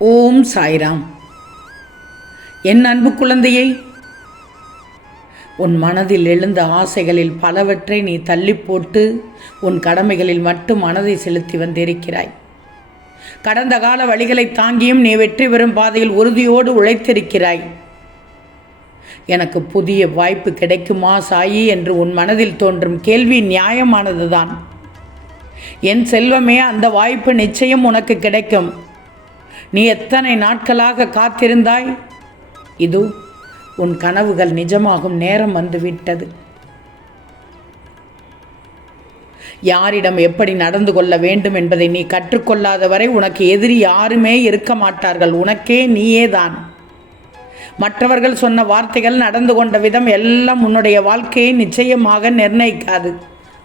ஓம் சாய்ராம். என் அன்பு குழந்தையை உன் மனதில் எழுந்த ஆசைகளில் பலவற்றை நீ தள்ளி போட்டு உன் கடமைகளில் மட்டும் மனதை செலுத்தி வந்திருக்கிறாய். கடந்த கால வழிகளை தாங்கியும் நீ வெற்றி பெறும் பாதையில் உறுதியோடு உழைத்திருக்கிறாய். எனக்கு புதிய வாய்ப்பு கிடைக்குமா சாயி என்று உன் மனதில் தோன்றும் கேள்வி நியாயமானதுதான். என் செல்வமே அந்த வாய்ப்பு நிச்சயம் உனக்கு கிடைக்கும். நீ எத்தனை நாட்களாக காத்திருந்தாய்? இது உன் கனவுகள் நிஜமாகும் நேரம் வந்துவிட்டது. யாரிடம் எப்படி நடந்து கொள்ள வேண்டும் என்பதை நீ கற்றுக்கொள்ளாத வரை உனக்கு எதிரி யாருமே இருக்க மாட்டார்கள். உனக்கே நீயே தான் மற்றவர்கள் சொன்ன வார்த்தைகள் நடந்து கொண்ட விதம் எல்லாம் உன்னுடைய வாழ்க்கையை நிச்சயமாக நிர்ணயிக்காது.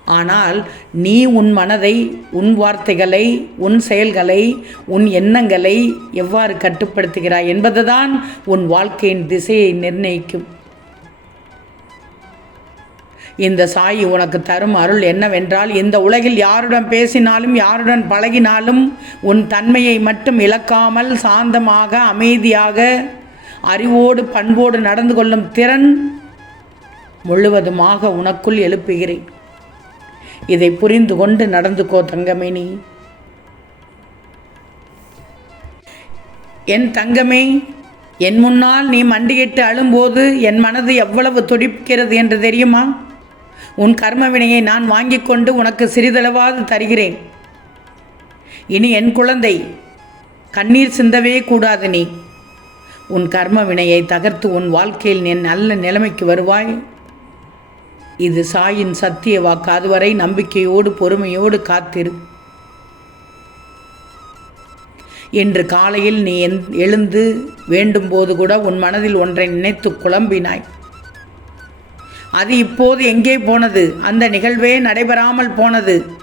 ஆனால் நீ உன் மனதை உன் வார்த்தைகளை உன் செயல்களை உன் எண்ணங்களை எவ்வாறு கட்டுப்படுத்துகிறாய் என்பதுதான் உன் வாழ்க்கையின் திசையை நிர்ணயிக்கும். இந்த சாயி உனக்கு தரும் அருள் என்னவென்றால் இந்த உலகில் யாருடன் பேசினாலும் யாருடன் பழகினாலும் உன் தன்மையை மட்டும் இழக்காமல் சாந்தமாக அமைதியாக அறிவோடு பண்போடு நடந்து கொள்ளும் திறன் முழுவதுமாக உனக்குள் எழுப்புகிறேன். இதை புரிந்து கொண்டு நடந்துக்கோ தங்கமே நீ என் தங்கமே என் முன்னால் நீ மண்டியிட்டு அழும்போது என் மனது எவ்வளவு துடிக்கிறது என்று தெரியுமா? உன் கர்மவினையை நான் வாங்கிக் கொண்டு உனக்கு சிறிதளவாது தருகிறேன். இனி என் குழந்தை கண்ணீர் சிந்தவே கூடாது நீ. உன் கர்ம வினையை தகர்த்து உன் வாழ்க்கையில் நீ நல்ல நிலைமைக்கு வருவாய். இது சாயின் சத்திய வாக்கு. அதுவரை நம்பிக்கையோடு பொறுமையோடு காத்திரு. இன்று காலையில் நீ எந் எழுந்து வேண்டும்போது கூட உன் மனதில் ஒன்றை நினைத்து குழம்பினாய். அது இப்போது எங்கே போனது? அந்த நிகழ்வே நடைபெறாமல் போனது.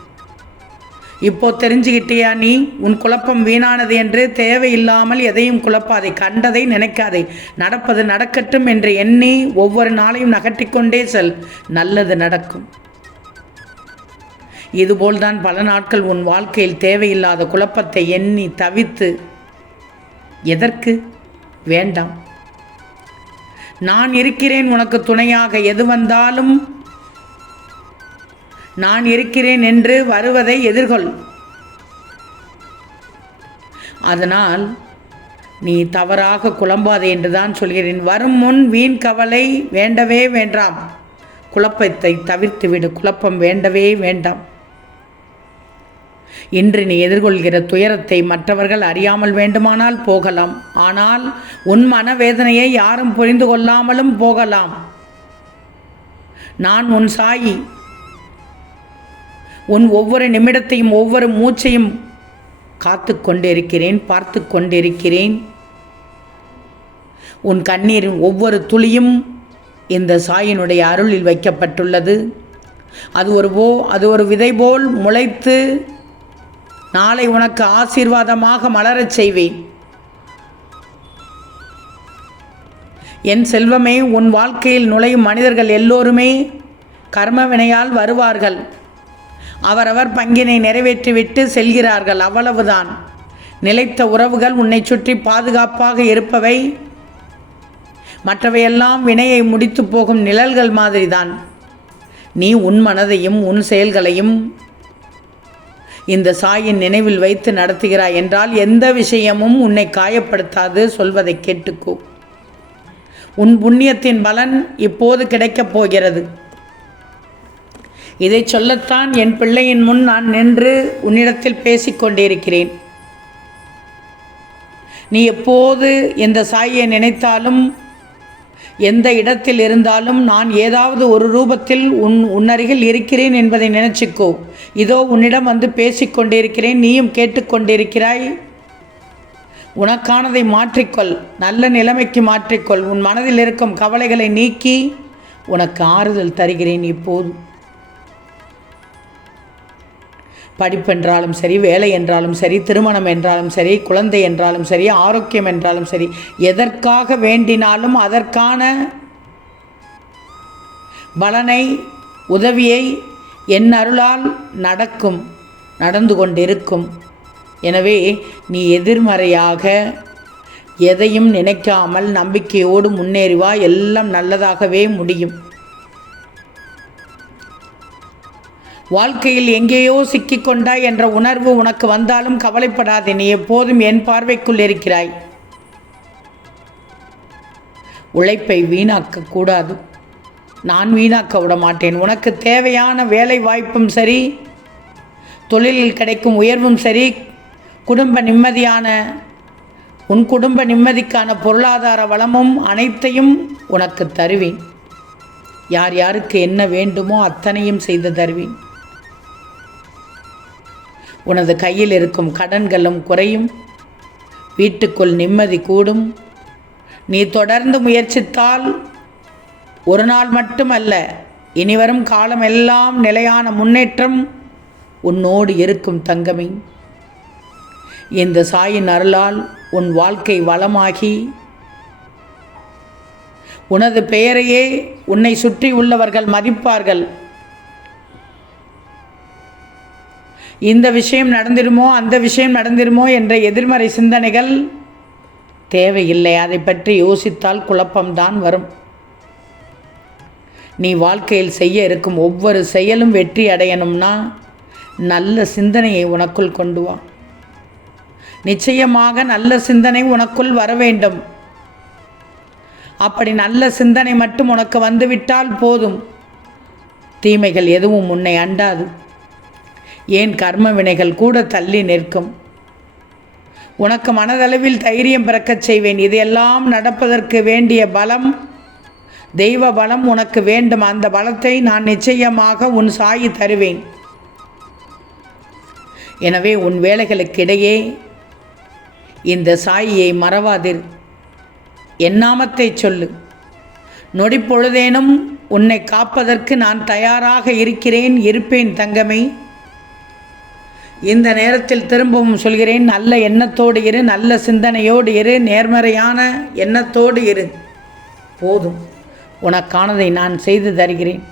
இப்போ தெரிஞ்சுக்கிட்டியா நீ? உன் குழப்பம் வீணானது என்று தேவையில்லாமல் எதையும் குழப்பாதே கண்டதை நினைக்காதே. நடப்பது நடக்கட்டும் என்று எண்ணி ஒவ்வொரு நாளையும் நகட்டிக்கொண்டே செல். நல்லது நடக்கும். இதுபோல்தான் பல நாட்கள் உன் வாழ்க்கையில் தேவையில்லாத குழப்பத்தை எண்ணி தவித்து எதற்கு? வேண்டாம். நான் இருக்கிறேன் உனக்கு துணையாக. எது வந்தாலும் நான் இருக்கிறேன் என்று வருவதை எதிர்கொள். அதனால் நீ தவறாக குழம்பாதே என்று தான் சொல்கிறேன். வரும் முன் வீண் கவலை வேண்டவே வேண்டாம். குழப்பத்தை தவிர்த்துவிடு. குழப்பம் வேண்டவே வேண்டாம். இன்று நீ எதிர்கொள்கிற துயரத்தை மற்றவர்கள் அறியாமல் வேண்டுமானால் போகலாம். ஆனால் உன் மனவேதனையை யாரும் புரிந்து கொள்ளாமலும் போகலாம். நான் உன் சாயி. உன் ஒவ்வொரு நிமிடத்தையும் ஒவ்வொரு மூச்சையும் காத்து கொண்டிருக்கிறேன் பார்த்து கொண்டிருக்கிறேன். உன் கண்ணீரின் ஒவ்வொரு துளியும் இந்த சாயினுடைய அருளில் வைக்கப்பட்டுள்ளது. அது ஒரு போ அது ஒரு விதை போல் முளைத்து நாளை உனக்கு ஆசீர்வாதமாக மலரச் செய்வேன். என் செல்வமே உன் வாழ்க்கையில் நுழையும் மனிதர்கள் எல்லோருமே கர்மவினையால் வருவார்கள். அவரவர் பங்கினை நிறைவேற்றிவிட்டு செல்கிறார்கள் அவ்வளவுதான். நிலைத்த உறவுகள் உன்னை சுற்றி பாதுகாப்பாக இருப்பவை. மற்றவையெல்லாம் வினையை முடித்து போகும் நிழல்கள் மாதிரிதான். நீ உன் மனதையும் உன் செயல்களையும் இந்த சாயின் நினைவில் வைத்து நடத்துகிறாய் என்றால் எந்த விஷயமும் உன்னை காயப்படுத்தாது சொல்வதை கேட்டுக்கோ. உன் புண்ணியத்தின் பலன் இப்போது கிடைக்கப் போகிறது. இதை சொல்லத்தான் என் பிள்ளையின் முன் நான் நின்று உன்னிடத்தில் பேசிக்கொண்டிருக்கிறேன். நீ எப்போது இந்த சாயை நினைத்தாலும் எந்த இடத்தில் இருந்தாலும் நான் ஏதாவது ஒரு ரூபத்தில் உன் உன்னருகில் இருக்கிறேன் என்பதை நினைச்சுக்கோ. இதோ உன்னிடம் வந்து பேசிக்கொண்டிருக்கிறேன் நீயும் கேட்டுக்கொண்டிருக்கிறாய். உனக்கானதை மாற்றிக்கொள் நல்ல நிலைமைக்கு மாற்றிக்கொள். உன் மனதில் இருக்கும் கவலைகளை நீக்கி உனக்கு ஆறுதல் தருகிறேன் இப்போது. படிப்பென்றாலும் சரி வேலை என்றாலும் சரி திருமணம் என்றாலும் சரி குழந்தை என்றாலும் சரி ஆரோக்கியம் என்றாலும் சரி எதற்காக வேண்டினாலும் அதற்கான பலனை உதவியை என் அருளால் நடக்கும் நடந்து கொண்டிருக்கும். எனவே நீ எதிர்மறையாக எதையும் நினைக்காமல் நம்பிக்கையோடு முன்னேறிவா எல்லாம் நல்லதாகவே முடியும். வாழ்க்கையில் எங்கேயோ சிக்கிக்கொண்டாய் என்ற உணர்வு உனக்கு வந்தாலும் கவலைப்படாதே நீ எப்போதும் என் பார்வைக்குள் இருக்கிறாய். உழைப்பை வீணாக்க கூடாது. நான் வீணாக்க விட மாட்டேன். உனக்கு தேவையான வேலை வாய்ப்பும் சரி தொழிலில் கிடைக்கும் உயர்வும் சரி குடும்ப நிம்மதியான உன் குடும்ப நிம்மதிக்கான பொருளாதார வளமும் அனைத்தையும் உனக்கு தருவேன். யார் யாருக்கு என்ன வேண்டுமோ அத்தனையும் செய்து தருவேன். உனது கையில் இருக்கும் கடன்களும் குறையும். வீட்டுக்குள் நிம்மதி கூடும். நீ தொடர்ந்து முயற்சித்தால் ஒரு நாள் மட்டுமல்ல இனிவரும் காலமெல்லாம் நிலையான முன்னேற்றம் உன்னோடு இருக்கும் தங்கமே. இந்த சாயின் அருளால் உன் வாழ்க்கை வளமாகி உனது பெயரையே உன்னை சுற்றி உள்ளவர்கள் மதிப்பார்கள். இந்த விஷயம் நடந்துடுமோ அந்த விஷயம் நடந்திருமோ என்ற எதிர்மறை சிந்தனைகள் தேவையில்லை. அதை பற்றி யோசித்தால் குழப்பம்தான் வரும். நீ வாழ்க்கையில் செய்ய இருக்கும் ஒவ்வொரு செயலும் வெற்றி அடையணும்னா நல்ல சிந்தனையை உனக்குள் கொண்டு வா. நிச்சயமாக நல்ல சிந்தனை உனக்குள் வர வேண்டும். அப்படி நல்ல சிந்தனை மட்டும் உனக்கு வந்துவிட்டால் போதும். தீமைகள் எதுவும் உன்னை அண்டாது. ஏன் கர்ம வினைகள் கூட தள்ளி நிற்கும்? உனக்கு மனதளவில் தைரியம் பிறக்கச் செய்வேன். இதையெல்லாம் நடப்பதற்கு வேண்டிய பலம் தெய்வ பலம் உனக்கு வேண்டும். அந்த பலத்தை நான் நிச்சயமாக உன் சாயி தருவேன். எனவே உன் வேலைகளுக்கிடையே இந்த சாயியை மறவாதிர். என் நாமத்தை சொல்லு. நொடிப்பொழுதேனும் உன்னை காப்பதற்கு நான் தயாராக இருக்கிறேன். இருப்பேன் தங்கமே. இந்த நேரத்தில் திரும்பவும் சொல்கிறேன் நல்ல எண்ணத்தோடு இரு நல்ல சிந்தனையோடு இரு நேர்மறையான எண்ணத்தோடு இரு. போதும். உனக்கானதை நான் செய்து தருகிறேன்.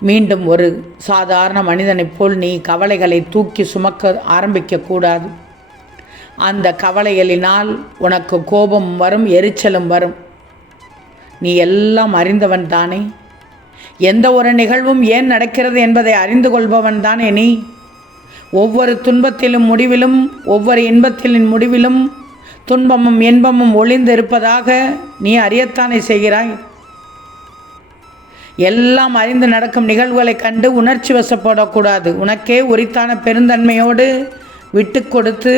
மீண்டும் ஒரு சாதாரண மனிதனைப் போல் நீ கவலைகளை தூக்கி சுமக்க ஆரம்பிக்கக்கூடாது அந்த கவலைகளினால் உனக்கு கோபம் வரும் எரிச்சலும் வரும். நீ எல்லாம் அறிந்தவன் தானே? எந்த ஒரு நிகழ்வும் ஏன் நடக்கிறது என்பதை அறிந்து கொள்பவன் தான் இனி. ஒவ்வொரு துன்பத்திலும் முடிவிலும் ஒவ்வொரு இன்பத்திலின் முடிவிலும் துன்பமும் இன்பமும் ஒளிந்து இருப்பதாக நீ அறியத்தானே செய்கிறாய். எல்லாம் அறிந்து நடக்கும் நிகழ்வுகளை கண்டு உணர்ச்சி வசப்படக்கூடாது. உனக்கே உரித்தான பெருந்தன்மையோடு விட்டு கொடுத்து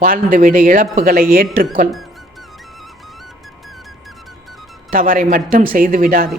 வாழ்ந்துவிடு இழப்புகளை ஏற்றுக்கொள். தவறை மட்டும் செய்து விடாதே